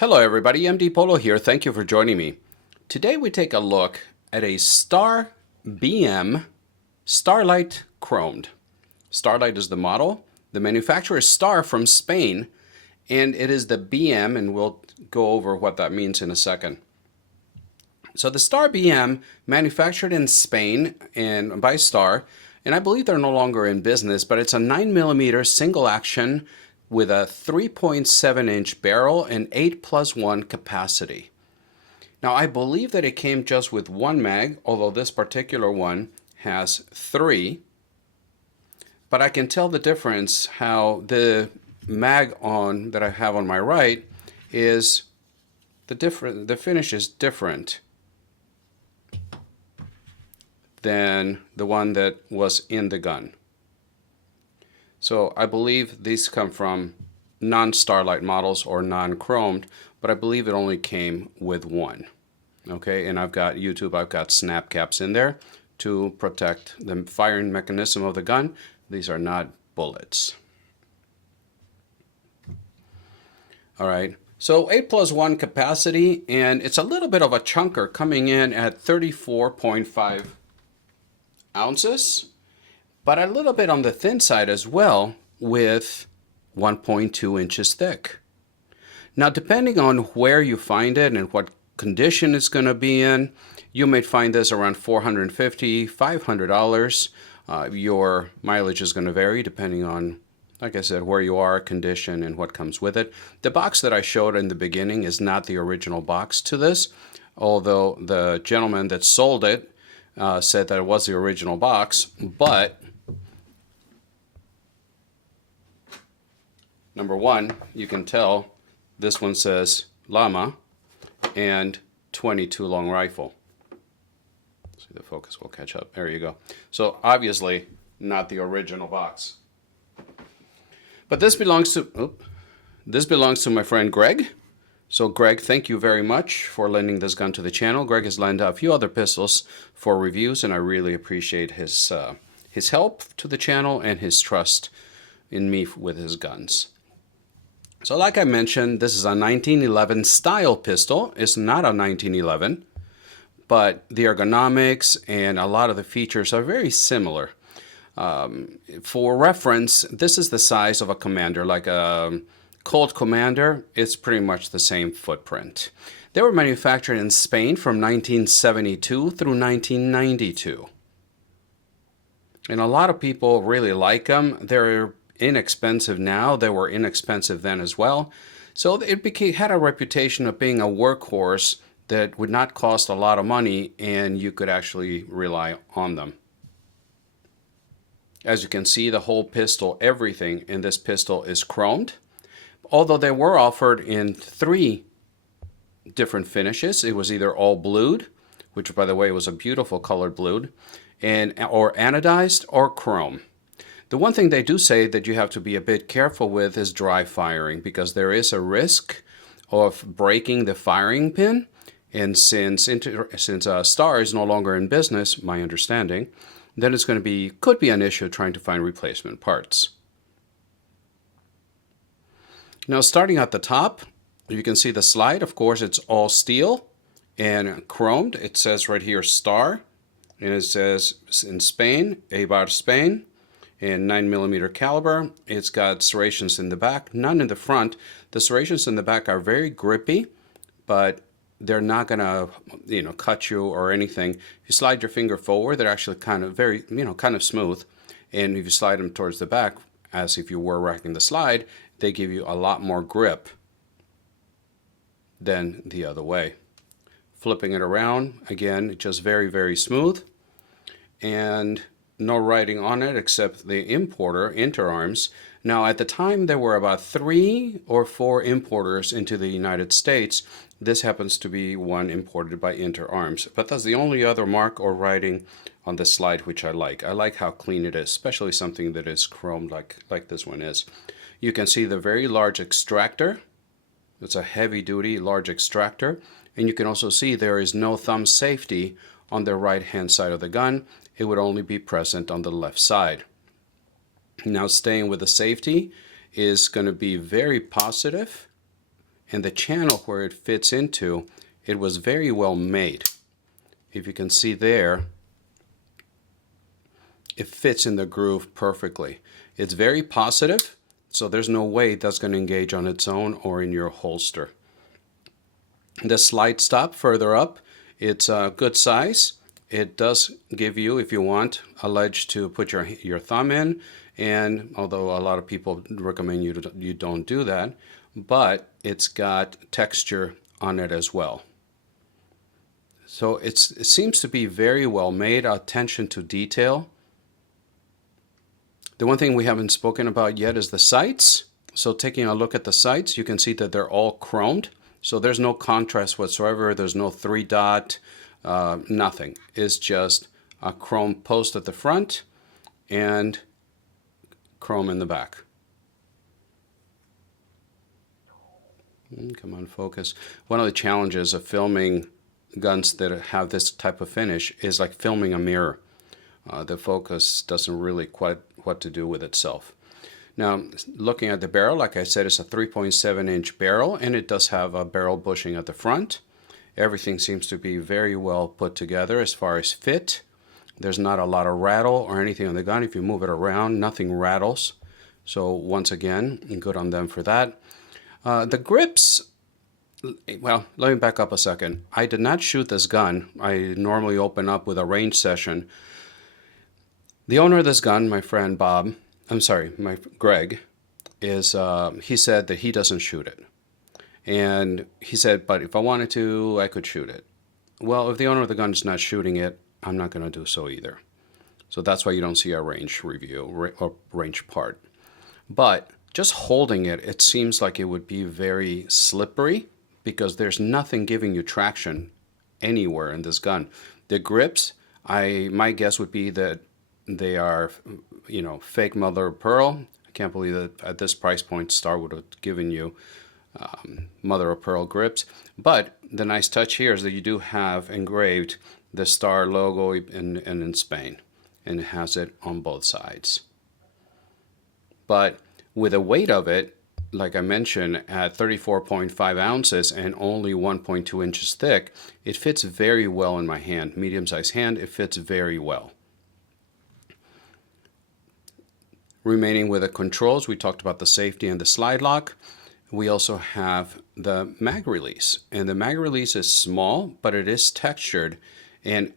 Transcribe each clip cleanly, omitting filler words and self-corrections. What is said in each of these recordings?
Hello everybody, MDpolo here. Thank you for joining me. Today we take a look at a Star BM Starlight chromed. Starlight is the model. The manufacturer is Star from Spain, and it is the BM, and we'll go over what that means in a second. So the Star BM, manufactured in Spain and by Star, and I believe they're no longer in business, but it's a 9mm single action with a 3.7-inch barrel and 8+1 capacity. Now I believe that it came just with one mag, although this particular one has 3. But I can tell the difference how the mag on that I have on my right is the finish is different than the one that was in the gun. So I believe these come from non-Starlight models or non-chromed, but I believe it only came with one. Okay, and I've got snap caps in there to protect the firing mechanism of the gun. These are not bullets. All right, so 8+1 capacity, and it's a little bit of a chunker coming in at 34.5 ounces. But a little bit on the thin side as well, with 1.2 inches thick. Now, depending on where you find it and what condition it's going to be in, you may find this around $450, $500. Your mileage is going to vary depending on, like I said, where you are, condition, and what comes with it. The box that I showed in the beginning is not the original box to this, although the gentleman that sold it said that it was the original box, but number one, you can tell this one says llama and 22 long rifle. See, the focus will catch up. There you go. So obviously not the original box. But this belongs to my friend Greg. So Greg, thank you very much for lending this gun to the channel. Greg has lent a few other pistols for reviews, and I really appreciate his help to the channel and his trust in me with his guns. So like I mentioned, this is a 1911 style pistol. It's not a 1911, but the ergonomics and a lot of the features are very similar. For reference, this is the size of a Commander, like a Colt Commander. It's pretty much the same footprint. They were manufactured in Spain from 1972 through 1992. And a lot of people really like them. They're inexpensive now. They were inexpensive then as well. So it had a reputation of being a workhorse that would not cost a lot of money, and you could actually rely on them. As you can see, the whole pistol, everything in this pistol is chromed. Although they were offered in 3 different finishes. It was either all blued, which by the way was a beautiful colored blued, or anodized or chrome. The one thing they do say that you have to be a bit careful with is dry firing, because there is a risk of breaking the firing pin. And since Star is no longer in business, my understanding, then it's going to could be an issue trying to find replacement parts. Now, starting at the top, you can see the slide. Of course, it's all steel and chromed. It says right here Star, and it says in Spain, Eibar, Spain, and 9mm caliber. It's got serrations in the back, none in the front. The serrations in the back are very grippy, but they're not gonna, cut you or anything. If you slide your finger forward, they're actually kind of smooth. And if you slide them towards the back, as if you were racking the slide, they give you a lot more grip than the other way. Flipping it around, again, just very, very smooth. And no writing on it except the importer, Interarms. Now, at the time, there were about 3 or 4 importers into the United States. This happens to be one imported by Interarms. But that's the only other mark or writing on this slide which I like. I like how clean it is, especially something that is chromed like this one is. You can see the very large extractor. It's a heavy-duty large extractor. And you can also see there is no thumb safety on the right-hand side of the gun. It would only be present on the left side. Now, staying with the safety is going to be very positive and the channel where it fits into, it was very well made. If you can see there, it fits in the groove perfectly. It's very positive, so there's no way that's going to engage on its own or in your holster. The slide stop further up, it's a good size. It does give you, if you want, a ledge to put your thumb in, and although a lot of people recommend you don't do that, but it's got texture on it as well. So it seems to be very well made, attention to detail. The one thing we haven't spoken about yet is the sights. So taking a look at the sights, you can see that they're all chromed. So there's no contrast whatsoever. There's no 3-dot, nothing. It's just a chrome post at the front and chrome in the back. Come on, focus. One of the challenges of filming guns that have this type of finish is like filming a mirror. The focus doesn't really quite what to do with itself. Now, looking at the barrel, like I said, it's a 3.7-inch barrel, and it does have a barrel bushing at the front. Everything seems to be very well put together as far as fit. There's not a lot of rattle or anything on the gun. If you move it around, nothing rattles. So once again, good on them for that. The grips, well, let me back up a second. I did not shoot this gun. I normally open up with a range session. The owner of this gun, my friend Bob, Greg, he said that he doesn't shoot it. And he said, but if I wanted to, I could shoot it. Well, if the owner of the gun is not shooting it, I'm not going to do so either. So that's why you don't see a range review or range part. But just holding it, it seems like it would be very slippery because there's nothing giving you traction anywhere in this gun. The grips, my guess would be that they are, fake mother of pearl. I can't believe that at this price point, Star would have given you mother of pearl grips. But the nice touch here is that you do have engraved the Star logo in Spain, and it has it on both sides. But with the weight of it, like I mentioned, at 34.5 ounces and only 1.2 inches thick, it fits very well in my hand. Medium-sized hand, it fits very well. Remaining with the controls, we talked about the safety and the slide lock. We also have the mag release. And the mag release is small, but it is textured. And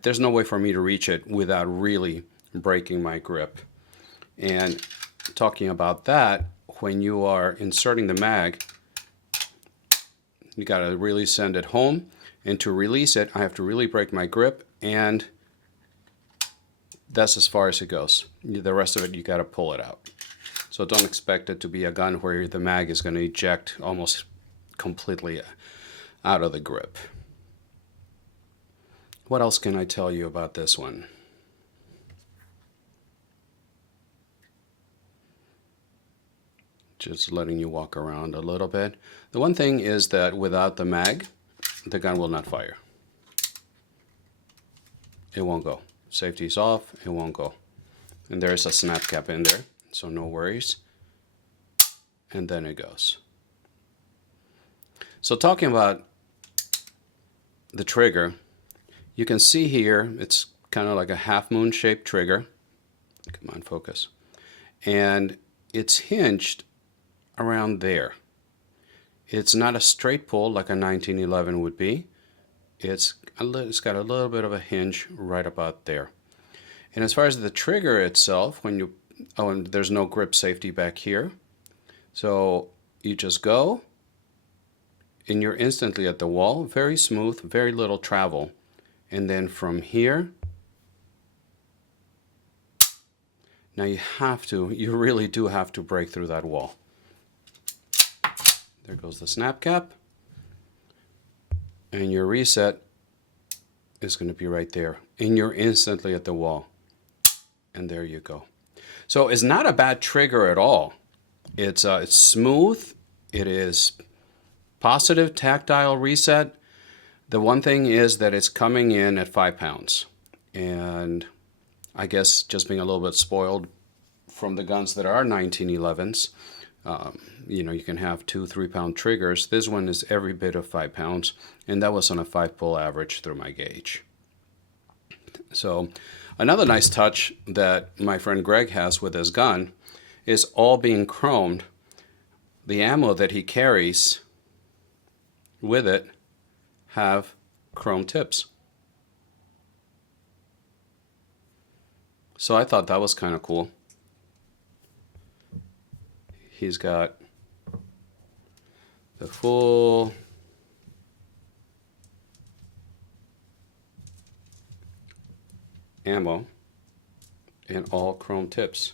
there's no way for me to reach it without really breaking my grip. And talking about that, when you are inserting the mag, you got to really send it home. And to release it, I have to really break my grip, and that's as far as it goes. The rest of it, you got to pull it out. So don't expect it to be a gun where the mag is going to eject almost completely out of the grip. What else can I tell you about this one? Just letting you walk around a little bit. The one thing is that without the mag, the gun will not fire. It won't go. Safety's off, it won't go. And there's a snap cap in there, so no worries. And then it goes. So talking about the trigger, you can see here, it's kind of like a half moon shaped trigger. Come on, focus. And it's hinged around there. It's not a straight pull like a 1911 would be. It's got a little bit of a hinge right about there. And as far as the trigger itself, and there's no grip safety back here. So you just go, and you're instantly at the wall. Very smooth, very little travel. And then from here, now you really do have to break through that wall. There goes the snap cap. And your reset is going to be right there. And you're instantly at the wall. And there you go. So it's not a bad trigger at all. It's smooth. It is positive tactile reset. The one thing is that it's coming in at 5 pounds. And I guess just being a little bit spoiled from the guns that are 1911s, you know, you can have 2-3 pound triggers. This one is every bit of 5 pounds, and that was on a 5-pull average through my gauge. So another nice touch that my friend Greg has with his gun is all being chromed. The ammo that he carries with it have chrome tips. So I thought that was kind of cool. He's got the full ammo and all chrome tips.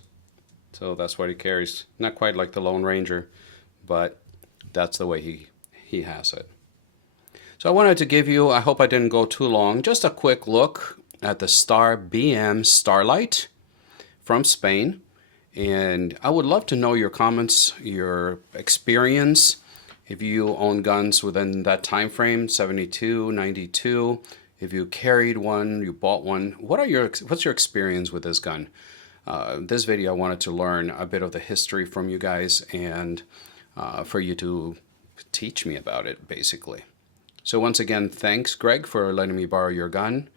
So that's what he carries. Not quite like the Lone Ranger, but that's the way he has it. So I wanted to give you, I hope I didn't go too long, just a quick look at the Star BM Starlight from Spain. And I would love to know your comments, your experience, if you own guns within that time frame, 72, 92, if you carried one, you bought one. What's your experience with this gun? This video I wanted to learn a bit of the history from you guys and for you to teach me about it, basically. So once again, thanks, Greg, for letting me borrow your gun.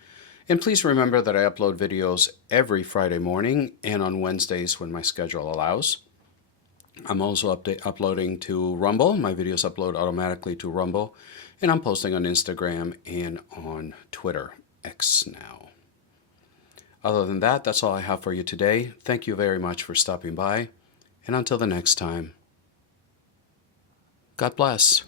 And please remember that I upload videos every Friday morning and on Wednesdays when my schedule allows. I'm also uploading to Rumble. My videos upload automatically to Rumble. And I'm posting on Instagram and on Twitter, X now. Other than that, that's all I have for you today. Thank you very much for stopping by. And until the next time, God bless.